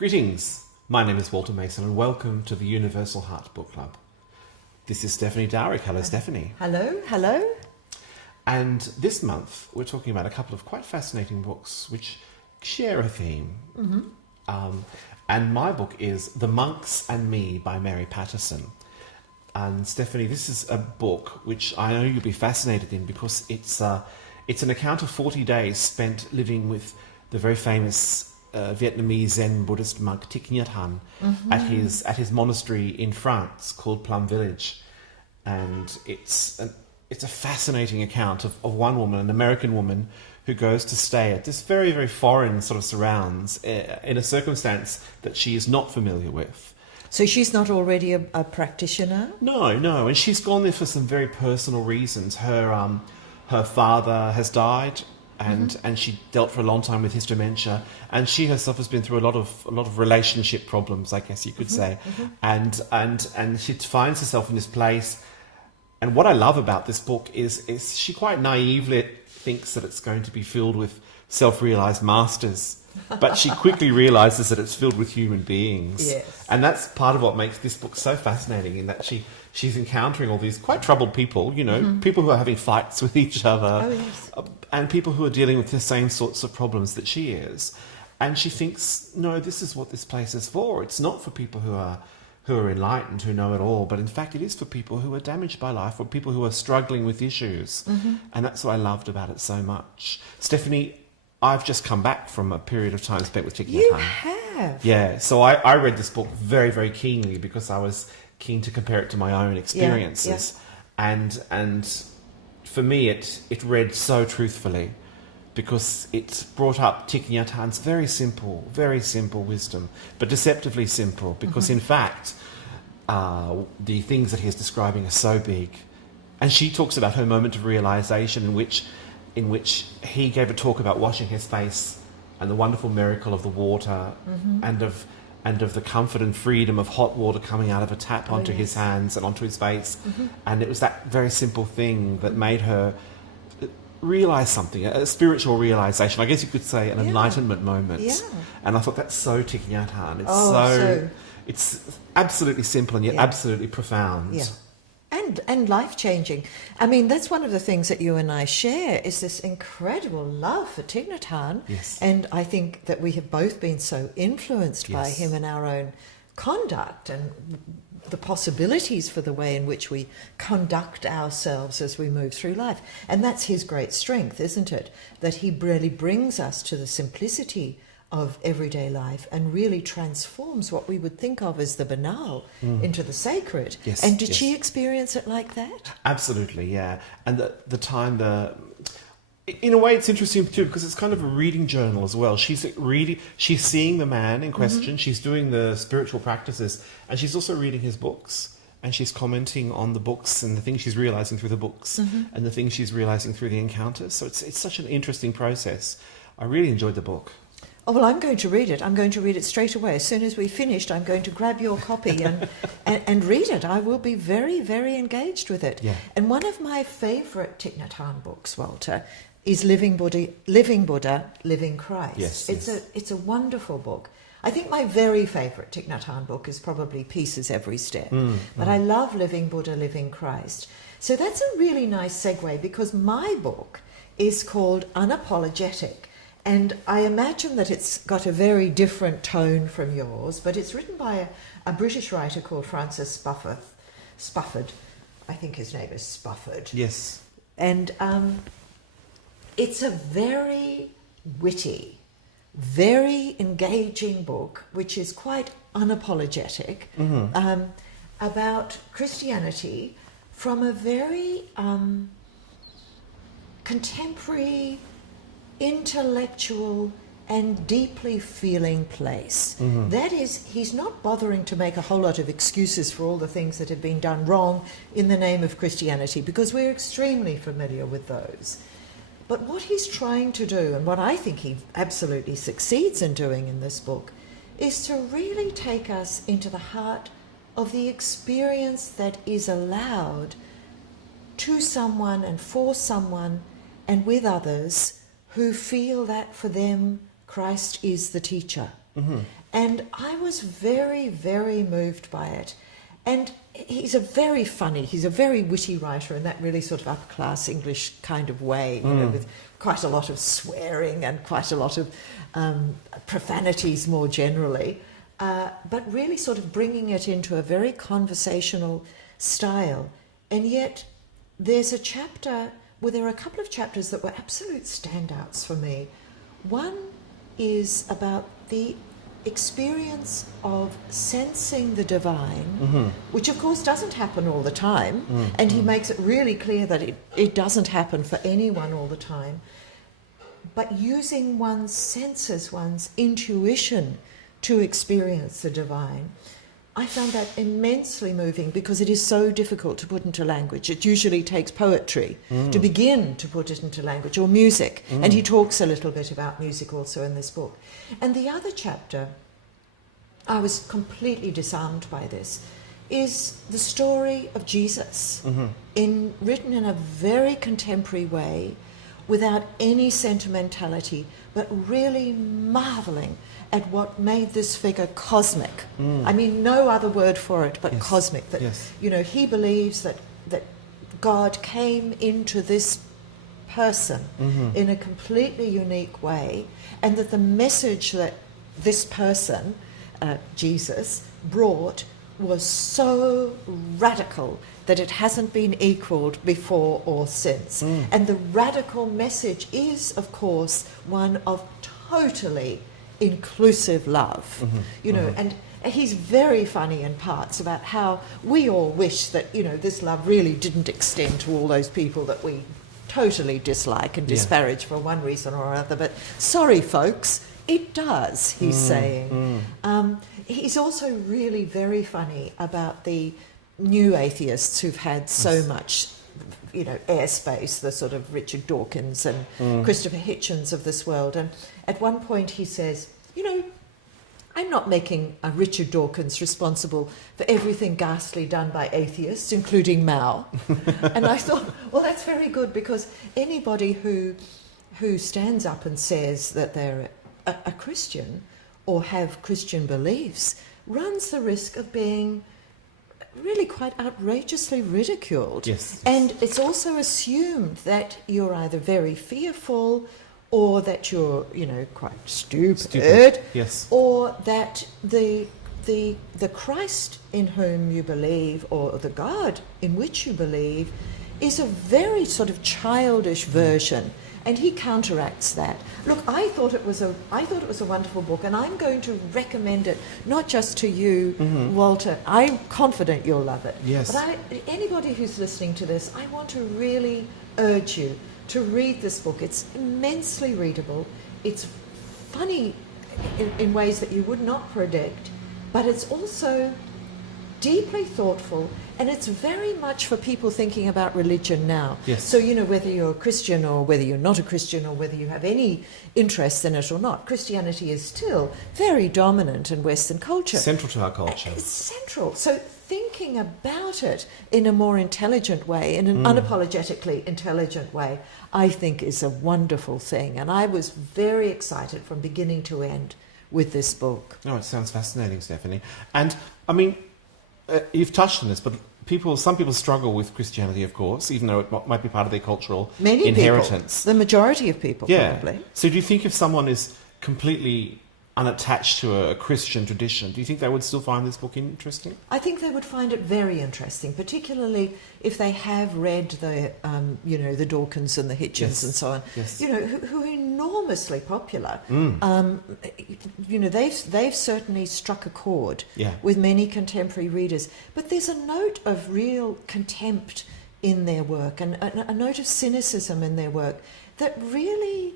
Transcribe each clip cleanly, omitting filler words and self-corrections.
Greetings, my name is Walter Mason and welcome to the Universal Heart Book Club. This is Stephanie Dowrick. Hello, Stephanie. Hello. And this month we're talking about a couple of quite fascinating books which share a theme. And my book is The Monks and Me by Mary Paterson. And Stephanie, this is a book which I know you'll be fascinated in because it's an account of 40 days spent living with the very famous Vietnamese Zen Buddhist monk Thich Nhat Hanh at his monastery in France called Plum Village. And it's a fascinating account of one woman, an American woman, who goes to stay at this very, very foreign sort of surrounds in a circumstance that she is not familiar with. So she's not already a practitioner? No, and she's gone there for some very personal reasons. Her father has died, and she dealt for a long time with his dementia, and she herself has been through a lot of relationship problems, I guess you could say, and she finds herself in this place. And what I love about this book is she quite naively thinks that it's going to be filled with self-realized masters, but she quickly realizes that it's filled with human beings. Yes. And that's part of what makes this book so fascinating, in that she's encountering all these quite troubled people, people who are having fights with each other, and people who are dealing with the same sorts of problems that she is. And she thinks, no, this is what this place is for. It's not for people who are enlightened, who know it all, but in fact it is for people who are damaged by life, or people who are struggling with issues. And that's what I loved about it so much. Stephanie, I've just come back from a period of time spent with Thich Nhat Hanh. You have? Yeah, so I read this book very, very keenly because I was keen to compare it to my own experiences. Yeah. And for me it read so truthfully, because it brought up Thich Nhat Hanh's very simple wisdom, but deceptively simple, because in fact the things that he's describing are so big. And she talks about her moment of realization in which he gave a talk about washing his face and the wonderful miracle of the water, and of the comfort and freedom of hot water coming out of a tap onto his hands and onto his face. And it was that very simple thing that made her realize something, a spiritual realization, I guess you could say, an enlightenment moment. Yeah. And I thought that's so Thich Nhat Hanh. It's absolutely simple and yet absolutely profound. Yeah. And life-changing. I mean, that's one of the things that you and I share, is this incredible love for Thich Nhat Hanh. Yes. And I think that we have both been so influenced by him in our own conduct and the possibilities for the way in which we conduct ourselves as we move through life. And that's his great strength, isn't it? That he really brings us to the simplicity of everyday life and really transforms what we would think of as the banal into the sacred. Yes, and did she experience it like that? Absolutely, yeah. And in a way it's interesting too, because it's kind of a reading journal as well. She's seeing the man in question, she's doing the spiritual practices, and she's also reading his books, and she's commenting on the books and the things she's realizing through the books, and the things she's realizing through the encounters. So it's such an interesting process. I really enjoyed the book. Oh, well, I'm going to read it. I'm going to read it straight away. As soon as we've finished, I'm going to grab your copy and read it. I will be very, very engaged with it. Yeah. And one of my favourite Thich Nhat Hanh books, Walter, is Living Buddha, Living Christ. Yes, it's a wonderful book. I think my very favourite Thich Nhat Hanh book is probably Pieces Every Step. But I love Living Buddha, Living Christ. So that's a really nice segue, because my book is called Unapologetic. And I imagine that it's got a very different tone from yours, but it's written by a British writer called Francis Spufford. I think his name is Spufford. Yes. And it's a very witty, very engaging book, which is quite unapologetic, about Christianity from a very contemporary, intellectual and deeply feeling place. That is, he's not bothering to make a whole lot of excuses for all the things that have been done wrong in the name of Christianity, because we're extremely familiar with those. But what he's trying to do, and what I think he absolutely succeeds in doing in this book, is to really take us into the heart of the experience that is allowed to someone and for someone and with others who feel that for them Christ is the teacher. And I was very, very moved by it. And he's a very witty writer in that really sort of upper-class English kind of way, you know, with quite a lot of swearing and quite a lot of profanities more generally, but really sort of bringing it into a very conversational style. And yet there's a chapter, well, there are a couple of chapters that were absolute standouts for me. One is about the experience of sensing the divine, which of course doesn't happen all the time, and he makes it really clear that it doesn't happen for anyone all the time, but using one's senses, one's intuition to experience the divine. I found that immensely moving because it is so difficult to put into language. It usually takes poetry to begin to put it into language, or music. And he talks a little bit about music also in this book. And the other chapter, I was completely disarmed by this, is the story of Jesus, written in a very contemporary way, without any sentimentality, but really marvelling at what made this figure cosmic. I mean, no other word for it but cosmic. That you know, he believes that God came into this person in a completely unique way, and that the message that this person, Jesus, brought was so radical that it hasn't been equalled before or since. And the radical message is, of course, one of totally inclusive love, you know, and he's very funny in parts about how we all wish that, you know, this love really didn't extend to all those people that we totally dislike and disparage for one reason or another, but sorry folks, it does, he's saying. He's also really very funny about the new atheists who've had so much, you know, airspace, the sort of Richard Dawkins and Christopher Hitchens of this world. And at one point he says, you know, I'm not making a Richard Dawkins responsible for everything ghastly done by atheists, including Mao. And I thought, well, that's very good, because anybody who stands up and says that they're a Christian or have Christian beliefs runs the risk of being really quite outrageously ridiculed. And it's also assumed that you're either very fearful, or that you're, you know, quite stupid. Or that the Christ in whom you believe, or the God in which you believe, is a very sort of childish version. And he counteracts that. Look, I thought it was a wonderful book, and I'm going to recommend it not just to you, Walter. I'm confident you'll love it. But anybody who's listening to this, I want to really urge you to read this book. It's immensely readable. It's funny in ways that you would not predict, but it's also deeply thoughtful, and it's very much for people thinking about religion now. So, you know, whether you're a Christian or whether you're not a Christian or whether you have any interest in it or not, Christianity is still very dominant in Western culture. Central to our culture. It's central. So thinking about it in a more intelligent way, in an unapologetically intelligent way, I think is a wonderful thing. And I was very excited from beginning to end with this book. Oh, it sounds fascinating, Stephanie. And, I mean, you've touched on this, but some people struggle with Christianity, of course, even though it might be part of their cultural inheritance. People, the majority of people, probably. So do you think if someone is completely unattached to a Christian tradition, do you think they would still find this book interesting? I think they would find it very interesting, particularly if they have read the, you know, the Dawkins and the Hitchens and so on, you know, who are enormously popular. You know, they've certainly struck a chord with many contemporary readers. But there's a note of real contempt in their work, and a note of cynicism in their work that really,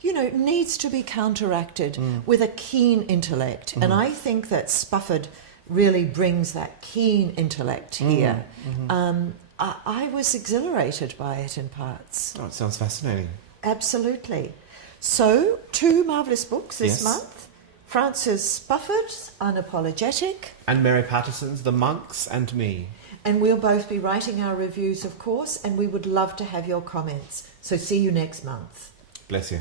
you know, needs to be counteracted with a keen intellect. And I think that Spufford really brings that keen intellect here. I was exhilarated by it in parts. Oh, it sounds fascinating. Absolutely. So, 2 marvellous books this month. Francis Spufford's Unapologetic. And Mary Paterson's The Monks and Me. And we'll both be writing our reviews, of course, and we would love to have your comments. So see you next month. Bless you.